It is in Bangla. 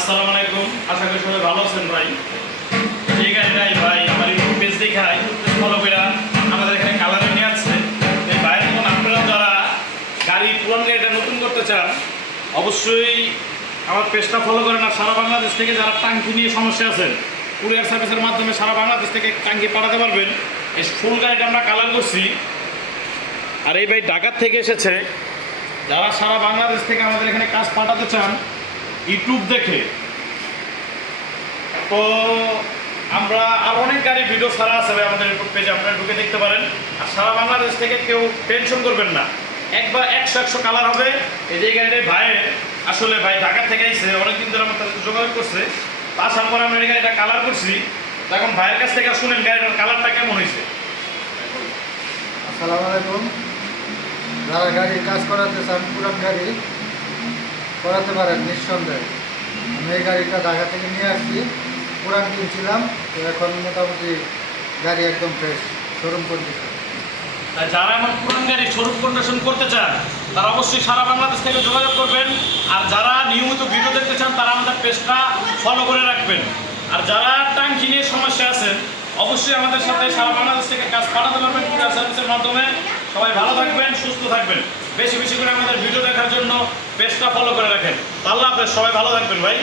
আসসালামু আলাইকুম। আশা করি সবাই ভালো আছেন ভাই। এই গাড়িটাই ভাই আমার ইউটিউব পেজ দেখাই ফলো করে আমাদের এখানে কালারে নিয়ে আসছে। এই ভাইয়ের মতন আপনারা যারা গাড়ি পুরান গাড়িটা নতুন করতে চান, অবশ্যই আমার পেজটা ফলো করেন আর সারা বাংলাদেশ থেকে যারা টাঙ্কি নিয়ে সমস্যা আছেন কুরিয়ার সার্ভিসের মাধ্যমে সারা বাংলাদেশ থেকে টাঙ্কি পাঠাতে পারবেন। এই ফুল গাড়িটা আমরা কালার করছি। আর এই ভাই ঢাকার থেকে এসেছে। যারা সারা বাংলাদেশ থেকে আমাদের এখানে কাজ পাঠাতে চান ইউটিউব দেখে। তো আমরা আর অনেক গাড়ি ভিডিও ছাড়া আছে ভাই আমাদের ইউটিউব পেজে, আপনারা ঢুকে দেখতে পারেন। আর সারা বাংলাদেশ থেকে কেউ টেনশন করবেন না। একবার একশো একশো কালার হবে। এই যে গাড়িটাই ভাই আসলে ভাই ঢাকা থেকে আইসে অনেকদিন ধরে আমার সাথে যোগাযোগ করছে। আসার পরে আমরা এই গাড়িটা কালার করছি। এখন ভাইয়ের কাছ থেকে শুনেন গাড়িটার কালারটা কেমন হয়েছে আসসালামু আলাইকুম। যারা গাড়ি কাজ করাতে চান, পুরান গাড়ি করাতে পারেন নিঃসন্দেহে। আমি এই গাড়িটা ঢাকা থেকে নিয়ে আসছি। পুরান কিনছিলাম, তো এখন মোটামুটি গাড়ি একদম ফ্রেশ শোরুম কন্ডিশন যারা আমার পুরান গাড়ি শোরুম কন্ডিশন করতে চান, তারা অবশ্যই সারা বাংলাদেশ থেকে যোগাযোগ করবেন। আর যারা নিয়মিত ভিডিও দেখতে চান, তারা আমাদের পেজটা ফলো করে রাখবেন। আর যারা টাঙ্কি নিয়ে সমস্যা আছেন, অবশ্যই আমাদের সাথে সারা বাংলাদেশ থেকে কাজ পাঠাতে পারবেন। কুরিয়ার ভালো সুস্থ থাকবেন। বেশি বেশি করে আমাদের ভিডিও দেখার জন্য পেজটা ফলো করে রাখেন। আল্লাহ হাফেজ, সবাই ভালো থাকবেন ভাই।